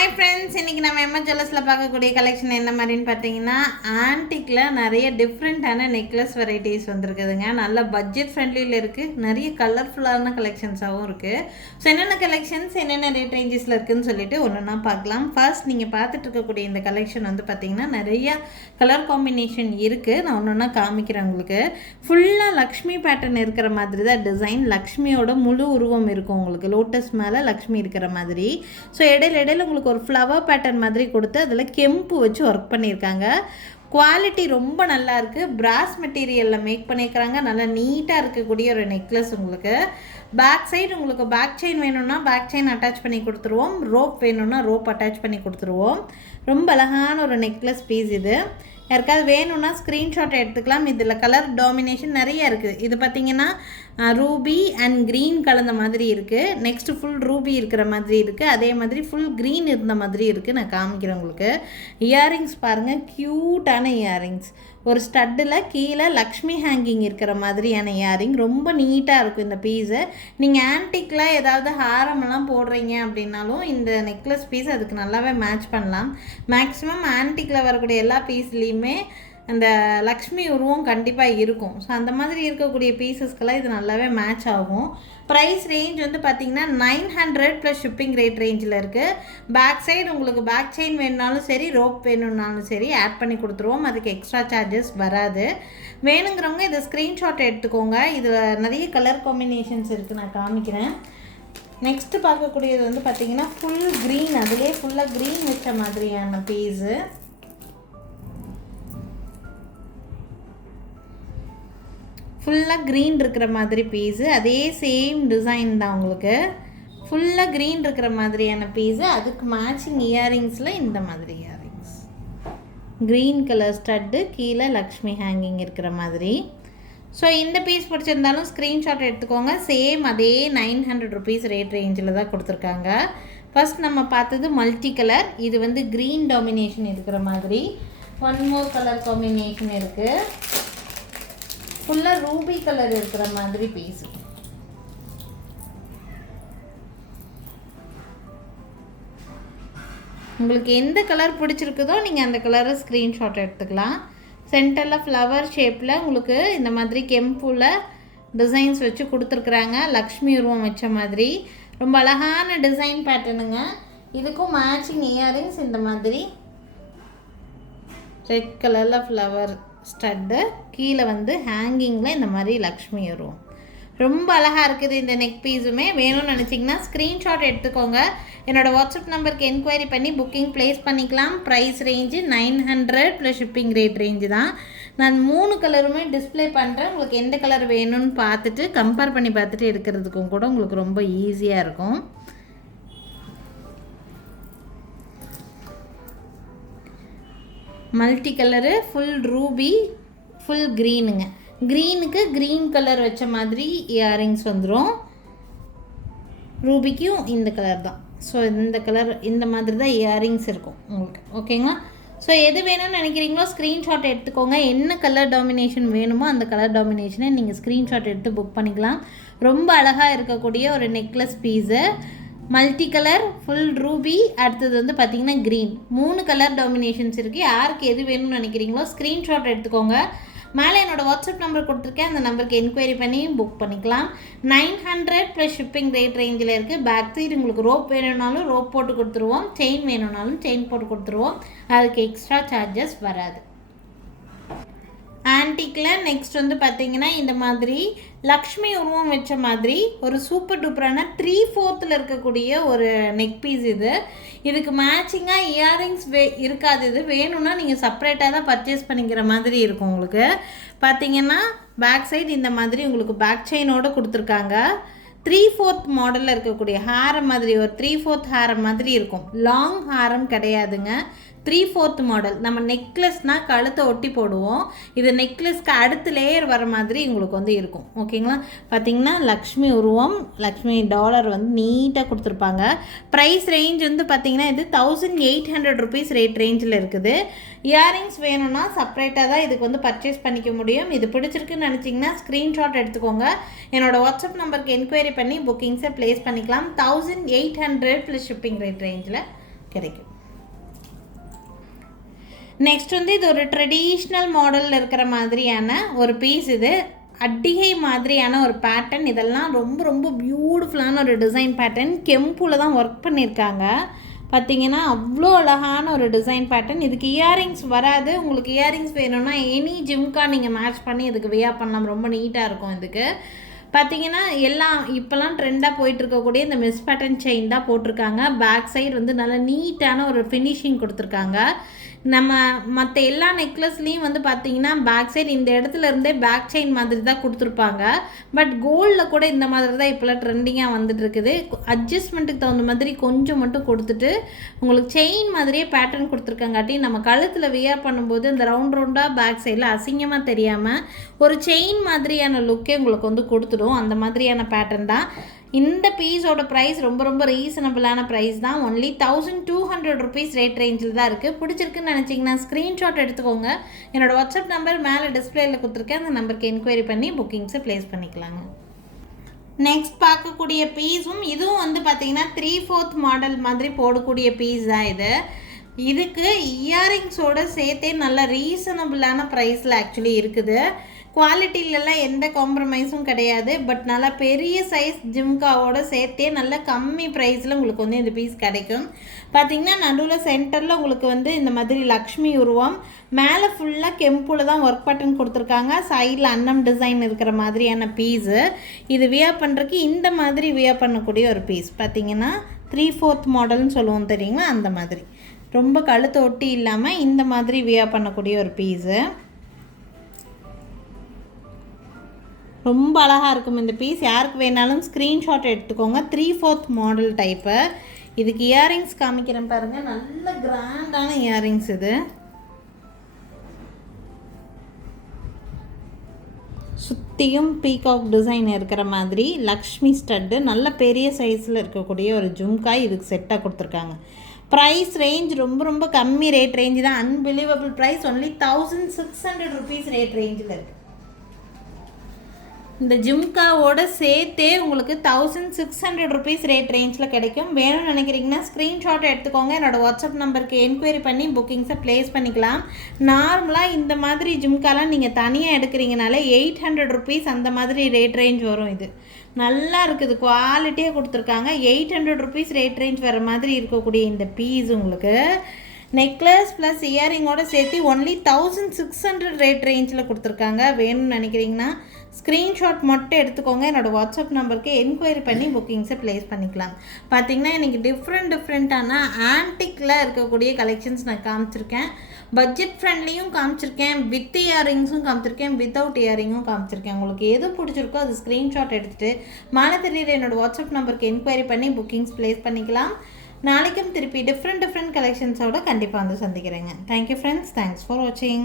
Hi friends, இன்றைக்கி நம்ம MS ஜுவல்லர்ஸில் பார்க்கக்கூடிய கலெக்ஷன் என்ன மாதிரின்னு பார்த்தீங்கன்னா, ஆன்டிக்கில் நிறைய டிஃப்ரெண்ட்டான நெக்லஸ் வெரைட்டிஸ் வந்துருக்குதுங்க. நல்ல பட்ஜெட் ஃப்ரெண்ட்லியில் இருக்குது, நிறைய கலர்ஃபுல்லான கலெக்ஷன்ஸாகவும் இருக்குது. ஸோ என்னென்ன கலெக்ஷன்ஸ் என்னென்ன ரேட் ரேஞ்சஸில் இருக்குதுன்னு சொல்லிட்டு ஒன்றுனா பார்க்கலாம். ஃபர்ஸ்ட் நீங்கள் பார்த்துட்டு இருக்கக்கூடிய இந்த கலெக்ஷன் வந்து பார்த்திங்கன்னா நிறைய கலர் காம்பினேஷன் இருக்குது. நான் ஒன்று ஒன்றா காமிக்கிறேன் உங்களுக்கு. ஃபுல்லாக லக்ஷ்மி பேட்டர்ன் இருக்கிற மாதிரி தான் டிசைன். லக்ஷ்மியோட முழு உருவம் இருக்கும் உங்களுக்கு, லோட்டஸ் மேலே லக்ஷ்மி இருக்கிற மாதிரி. ஸோ இடையில உங்களுக்கு ஒரு ஃப்ளவர் பேட்டர்ன் மாதிரி கொடுத்து அதில் கெம்பு வச்சு ஒர்க் பண்ணியிருக்காங்க. குவாலிட்டி ரொம்ப நல்லா இருக்குது. பிராஸ் மெட்டீரியலில் மேக் பண்ணியிருக்கிறாங்க. நல்லா நீட்டாக இருக்கக்கூடிய ஒரு நெக்லஸ். உங்களுக்கு பேக் சைடு உங்களுக்கு பேக் செயின் வேணும்னா பேக் செயின் அட்டாச் பண்ணி கொடுத்துருவோம். ரோப் வேணும்னா ரோப் அட்டாச் பண்ணி கொடுத்துருவோம். ரொம்ப அழகான ஒரு நெக்லஸ் பீஸ் இது. யாருக்காவது வேணும்னா ஸ்க்ரீன்ஷாட் எடுத்துக்கலாம். இதில் கலர் டாமினேஷன் நிறைய இருக்குது. இது பார்த்திங்கன்னா ரூபி அண்ட் க்ரீன் கலந்த மாதிரி இருக்குது. நெக்ஸ்ட்டு ஃபுல் ரூபி இருக்கிற மாதிரி இருக்குது. அதே மாதிரி ஃபுல் க்ரீன் இருந்த மாதிரி இருக்குது. நான் காமிக்கிறேன் உங்களுக்கு. இயரிங்ஸ் பாருங்கள், க்யூட்டான இயரிங்ஸ். ஒரு ஸ்டட்டில் கீழே லக்ஷ்மி ஹேங்கிங் இருக்கிற மாதிரியான இயரிங். ரொம்ப நீட்டாக இருக்கும் இந்த பீஸு. நீங்கள் ஆன்டிக்கில் ஏதாவது ஹாரமெல்லாம் போடுறீங்க அப்படின்னாலும் இந்த நெக்லஸ் பீஸ் அதுக்கு நல்லாவே மேட்ச் பண்ணலாம். மேக்ஸிமம் ஆன்டிக்கில் வரக்கூடிய எல்லா பீஸ்லேயுமே அந்த லக்ஷ்மி உருவம் கண்டிப்பாக இருக்கும். ஸோ அந்த மாதிரி இருக்கக்கூடிய பீசஸ்க்கெல்லாம் இது நல்லாவே மேட்ச் ஆகும். ப்ரைஸ் ரேஞ்ச் வந்து பார்த்திங்கன்னா 900 ப்ளஸ் ஷிப்பிங் ரேட் ரேஞ்சில் இருக்குது. பேக் சைடு உங்களுக்கு பேக் செயின் வேணுனாலும் சரி, ரோப் வேணும்னாலும் சரி ஆட் பண்ணி கொடுத்துருவோம். அதுக்கு எக்ஸ்ட்ரா சார்ஜஸ் வராது. வேணுங்கிறவங்க இதை ஸ்க்ரீன்ஷாட் எடுத்துக்கோங்க. இதில் நிறைய கலர் காம்பினேஷன்ஸ் இருக்குது, நான் காமிக்கிறேன். நெக்ஸ்ட்டு பார்க்கக்கூடியது வந்து பார்த்திங்கன்னா ஃபுல் க்ரீன், அதிலே ஃபுல்லாக க்ரீன் வச்ச மாதிரியான பீஸு. ஃபுல்லாக க்ரீன் இருக்கிற மாதிரி பீஸு. அதே சேம் டிசைன் தான் உங்களுக்கு. ஃபுல்லாக க்ரீன் இருக்கிற மாதிரியான பீஸு. அதுக்கு மேட்சிங் இயரிங்ஸில் இந்த மாதிரி இயரிங்ஸ். க்ரீன் கலர் ஸ்டட்டு, கீழே லக்ஷ்மி ஹேங்கிங் இருக்கிற மாதிரி. ஸோ இந்த பீஸ் பிடிச்சிருந்தாலும் ஸ்க்ரீன்ஷாட் எடுத்துக்கோங்க. சேம் அதே 900 ருபீஸ் ரேட் ரேஞ்சில் தான் கொடுத்துருக்காங்க. ஃபர்ஸ்ட் நம்ம பார்த்தது மல்டி கலர். இது வந்து க்ரீன் டாமினேஷன் இருக்கிற மாதிரி. ஒன் மோர் கலர் காம்பினேஷன் இருக்குது. ஃபுல்லாக ரூபி கலர் இருக்கிற மாதிரி பீஸ். உங்களுக்கு எந்த கலர் பிடிச்சிருக்குதோ நீங்கள் அந்த கலரை ஸ்க்ரீன்ஷாட் எடுத்துக்கலாம். சென்டரில் ஃப்ளவர் ஷேப்பில் உங்களுக்கு இந்த மாதிரி கெம்புல டிசைன்ஸ் வச்சு கொடுத்துருக்குறாங்க. லக்ஷ்மி உருவம் வச்ச மாதிரி ரொம்ப அழகான டிசைன் பேட்டர்னுங்க. இதுக்கும் மேட்சிங் இயரிங்ஸ் இந்த மாதிரி ரெட் கலரில் ஃப்ளவர் ஸ்டட்டு, கீழே வந்து ஹேங்கிங்கில் இந்த மாதிரி லக்ஷ்மி வரும். ரொம்ப அழகாக இருக்குது இந்த நெக் பீஸுமே. வேணும்னு நினச்சிங்கன்னா ஸ்க்ரீன்ஷாட் எடுத்துக்கோங்க. என்னோடய வாட்ஸ்அப் நம்பருக்கு என்கொயரி பண்ணி புக்கிங் ப்ளேஸ் பண்ணிக்கலாம். Price range 900 plus shipping rate range தான். நான் 3 கலருமே டிஸ்பிளே பண்ணுறேன். உங்களுக்கு எந்த கலர் வேணும்னு பார்த்துட்டு கம்பேர் பண்ணி பார்த்துட்டு எடுக்கிறதுக்கும் கூட உங்களுக்கு ரொம்ப ஈஸியாக இருக்கும். Multi colour, full ruby, full க்ரீனுங்க. க்ரீனுக்கு க்ரீன் கலர் வச்ச மாதிரி இயரிங்ஸ் வந்துடும். ரூபிக்கும் இந்த கலர் தான். ஸோ இந்த கலர் இந்த மாதிரி தான் இயரிங்ஸ் இருக்கும் உங்களுக்கு. ஓகேங்களா? ஸோ எது வேணும்னு நினைக்கிறீங்களோ ஸ்க்ரீன்ஷாட் எடுத்துக்கோங்க. என்ன கலர் டாமினேஷன் வேணுமோ அந்த கலர் டாமினேஷனை நீங்கள் ஸ்க்ரீன்ஷாட் எடுத்து புக் பண்ணிக்கலாம். ரொம்ப அழகாக இருக்கக்கூடிய ஒரு necklace piece. Multi colour, full ruby, அடுத்தது வந்து பார்த்திங்கன்னா க்ரீன். 3 கலர் டாமினேஷன்ஸ் இருக்குது. யாருக்கு எது வேணும்னு நினைக்கிறீங்களோ ஸ்க்ரீன்ஷாட் எடுத்துக்கோங்க. மேலே என்னோடய வாட்ஸ்அப் நம்பர் கொடுத்துருக்கேன். அந்த நம்பருக்கு என்கொயரி பண்ணி புக் பண்ணிக்கலாம். 900 ப்ளஸ் ஷிப்பிங் ரேட் ரேஞ்சில் இருக்குது. பேக் சைடு உங்களுக்கு ரோப் வேணும்னாலும் ரோப் போட்டு கொடுத்துருவோம். செயின் வேணும்னாலும் செயின் போட்டு கொடுத்துருவோம். அதுக்கு எக்ஸ்ட்ரா சார்ஜஸ் வராது. ஆன்டிக்கில் நெக்ஸ்ட் வந்து பார்த்திங்கன்னா இந்த மாதிரி லக்ஷ்மி உருவம் வச்ச மாதிரி ஒரு சூப்பர் டூப்பரான 3/4 இருக்கக்கூடிய ஒரு நெக் பீஸ் இது. இதுக்கு மேட்சிங்காக இயரிங்ஸ் இருக்காது. இது வேணும்னா நீங்கள் செப்பரேட்டாக தான் பர்ச்சேஸ் பண்ணிக்கிற மாதிரி இருக்கும். உங்களுக்கு பார்த்திங்கன்னா பேக் சைடு இந்த மாதிரி உங்களுக்கு பேக் செயினோடு கொடுத்துருக்காங்க. 3/4 மாடலில் இருக்கக்கூடிய ஹாரம் மாதிரி ஒரு 3/4 ஹாரம் மாதிரி இருக்கும். லாங் ஹாரம் கிடையாதுங்க. 3/4 மாடல். நம்ம நெக்லஸ்னால் கழுத்தை ஒட்டி போடுவோம். இது நெக்லஸ்க்கு அடுத்த லேயர் வர மாதிரி உங்களுக்கு வந்து இருக்கும். ஓகேங்களா? பார்த்திங்கன்னா லக்ஷ்மி உருவம், லக்ஷ்மி டாலர் வந்து நீட்டாக கொடுத்துருப்பாங்க. ப்ரைஸ் ரேஞ்ச் வந்து பார்த்திங்கன்னா இது 1800 ருபீஸ் ரேட் ரேஞ்சில் இருக்குது. இயரிங்ஸ் வேணும்னா செப்பரேட்டாக தான் இதுக்கு வந்து பர்ச்சேஸ் பண்ணிக்க முடியும். இது பிடிச்சிருக்குன்னு நினச்சிங்கன்னா ஸ்க்ரீன்ஷாட் எடுத்துக்கோங்க. என்னோடய வாட்ஸ்அப் நம்பருக்கு என்கொயரி பண்ணி புக்கிங்ஸை ப்ளேஸ் பண்ணிக்கலாம். 1800 ப்ளஸ் ஷிப்பிங் ரேட் ரேஞ்சில் கிடைக்கும். நெக்ஸ்ட் வந்து இது ஒரு ட்ரெடிஷ்னல் மாடலில் இருக்கிற மாதிரியான ஒரு பீஸ். இது அட்டிகை மாதிரியான ஒரு பேட்டர்ன். இதெல்லாம் ரொம்ப ரொம்ப பியூட்டிஃபுல்லான ஒரு டிசைன் பேட்டர்ன். கெம்புல தான் ஒர்க் பண்ணியிருக்காங்க. பார்த்திங்கன்னா அவ்வளோ அழகான ஒரு டிசைன் பேட்டர்ன். இதுக்கு இயரிங்ஸ் வராது. உங்களுக்கு இயரிங்ஸ் வேணும்னா எனி ஜிம்கா நீங்கள் மேட்ச் பண்ணி இதுக்கு வியர் பண்ணலாம். ரொம்ப நீட்டாக இருக்கும். இதுக்கு பார்த்திங்கன்னா எல்லாம் இப்போலாம் ட்ரெண்டாக போயிட்டுருக்கக்கூடிய இந்த மிஸ் பேட்டர்ன் செயின் தான் போட்டிருக்காங்க. பேக் சைடு வந்து நல்லா நீட்டான ஒரு ஃபினிஷிங் கொடுத்துருக்காங்க. நம்ம மற்ற எல்லா நெக்லஸ்லேயும் வந்து பார்த்திங்கன்னா பேக் சைடு இந்த இடத்துல இருந்தே பேக் செயின் மாதிரி தான் கொடுத்துருப்பாங்க. பட் கோல்டில் கூட இந்த மாதிரி தான் இப்போலாம் ட்ரெண்டிங்காக வந்துட்டுருக்குது. அட்ஜஸ்ட்மெண்ட்டுக்கு தகுந்த மாதிரி கொஞ்சம் மட்டும் கொடுத்துட்டு உங்களுக்கு செயின் மாதிரியே பேட்டர்ன் கொடுத்துருக்காங்காட்டி நம்ம கழுத்தில் வியர் பண்ணும்போது இந்த ரவுண்டாக பேக் சைடில் அசிங்கமாக தெரியாமல் ஒரு செயின் மாதிரியான லுக்கே உங்களுக்கு வந்து கொடுத்துடும். அந்த மாதிரியான பேட்டர்ன் தான். இந்த பீஸோட ப்ரைஸ் ரொம்ப ரொம்ப ரீசனபிளான ப்ரைஸ் தான். ஒன்லி 1200 ருபீஸ் ரேட் ரேஞ்சில் தான் இருக்குது. பிடிச்சிருக்குன்னு நினச்சிங்கன்னா ஸ்க்ரீன்ஷாட் எடுத்துக்கோங்க. என்னோடய வாட்ஸ்அப் நம்பர் மேலே டிஸ்பிளேயில் கொடுத்துருக்கேன். அந்த நம்பருக்கு என்கொயரி பண்ணி புக்கிங்ஸை ப்ளேஸ் பண்ணிக்கலாங்க. நெக்ஸ்ட் பார்க்கக்கூடிய பீஸும் இதுவும் வந்து பார்த்திங்கன்னா 3/4 மாடல் மாதிரி போடக்கூடிய பீஸ் தான் இது. இதுக்கு இயரிங்ஸோடு சேர்த்தே நல்ல ரீசனபிளான ப்ரைஸில் ஆக்சுவலி இருக்குது. குவாலிட்டிலலாம் எந்த காம்ப்ரமைஸும் கிடையாது. பட் நல்லா பெரிய சைஸ் ஜிம்காவோடு சேர்த்தே நல்ல கம்மி ப்ரைஸில் உங்களுக்கு வந்து இந்த பீஸ் கிடைக்கும். பார்த்திங்கன்னா நடுவில் சென்டரில் உங்களுக்கு வந்து இந்த மாதிரி லக்ஷ்மி உருவம், மேலே ஃபுல்லாக கெம்புல தான் ஒர்க் பட்டன் கொடுத்துருக்காங்க. சைடில் அன்னம் டிசைன் இருக்கிற மாதிரியான பீஸு. இது வியர் பண்ணுறதுக்கு இந்த மாதிரி வியர் பண்ணக்கூடிய ஒரு பீஸ். பார்த்திங்கன்னா 3/4 மாடல்னு சொல்லுவோம் தெரியுங்களா, அந்த மாதிரி ரொம்ப கழுத்து ஒட்டி இல்லாமல் இந்த மாதிரி வியர் பண்ணக்கூடிய ஒரு பீஸு. ரொம்ப அழகாக இருக்கும் இந்த பீஸ். யாருக்கு வேணாலும் ஸ்க்ரீன்ஷாட் எடுத்துக்கோங்க. 3/4 மாடல் டைப்பு. இதுக்கு இயரிங்ஸ் காமிக்கிறேன் பாருங்கள். நல்ல கிராண்டான இயரிங்ஸ் இது. சுற்றியும் பீகாக் டிசைன் இருக்கிற மாதிரி லக்ஷ்மி ஸ்டட்டு நல்ல பெரிய சைஸில் இருக்கக்கூடிய ஒரு ஜும்காய் இதுக்கு செட்டாக கொடுத்துருக்காங்க. ப்ரைஸ் ரேஞ்ச் ரொம்ப ரொம்ப கம்மி ரேட் ரேஞ்சு தான். Unbelievable price. Only 1600 rupees rate ரேஞ்சில் இருக்குது. இந்த ஜிம்காவோட சேர்த்தே உங்களுக்கு 1600 ருபீஸ் ரேட் ரேஞ்சில் கிடைக்கும். வேணும்னு நினைக்கிறீங்கன்னா ஸ்க்ரீன்ஷாட் எடுத்துக்கோங்க. என்னோடய வாட்ஸ்அப் நம்பருக்கு என்கொயரி பண்ணி புக்கிங்ஸை ப்ளேஸ் பண்ணிக்கலாம். நார்மலாக இந்த மாதிரி ஜிம்காலாம் நீங்கள் தனியாக எடுக்கிறீங்கனாலே 800 ருபீஸ் அந்த மாதிரி ரேட் ரேஞ்ச் வரும். இது நல்லா இருக்குது, குவாலிட்டியாக கொடுத்துருக்காங்க. 800 ருபீஸ் ரேட் ரேஞ்ச் வர மாதிரி இருக்கக்கூடிய இந்த பீஸ் உங்களுக்கு நெக்லஸ் ப்ளஸ் இயரிங்கோடு சேர்த்து ஒன்லி 1600 ரேட் ரேஞ்சில் கொடுத்துருக்காங்க. வேணும்னு நினைக்கிறீங்கன்னா ஸ்க்ரீன்ஷாட் மட்டும் எடுத்துக்கோங்க. என்னோடய வாட்ஸ்அப் நம்பருக்கு என்கொயரி பண்ணி புக்கிங்ஸை ப்ளேஸ் பண்ணிக்கலாம். பார்த்திங்கன்னா எனக்கு டிஃப்ரெண்ட்டான ஆன்டிக்கில் இருக்கக்கூடிய கலெக்ஷன்ஸ் நான் காமிச்சிருக்கேன். பட்ஜெட் ஃப்ரெண்ட்லியும் காமிச்சிருக்கேன், வித் இயரிங்ஸும் காமிச்சிருக்கேன், வித்தவுட் இயரிங்கும் காமிச்சிருக்கேன். உங்களுக்கு எது பிடிச்சிருக்கோ அது ஸ்க்ரீன்ஷாட் எடுத்துகிட்டு மாலை தெரியுற என்னோடய வாட்ஸ்அப் நம்பருக்கு என்கொயரி பண்ணி புக்கிங்ஸ் ப்ளேஸ் பண்ணிக்கலாம். நாளைக்கும் திருப்பி டிஃப்ரெண்ட் கலெக்ஷன்ஸோடு கண்டிப்பாக வந்து சந்திக்கிறேங்க. Thank you friends. தேங்க்ஸ் ஃபார் வாட்சிங்.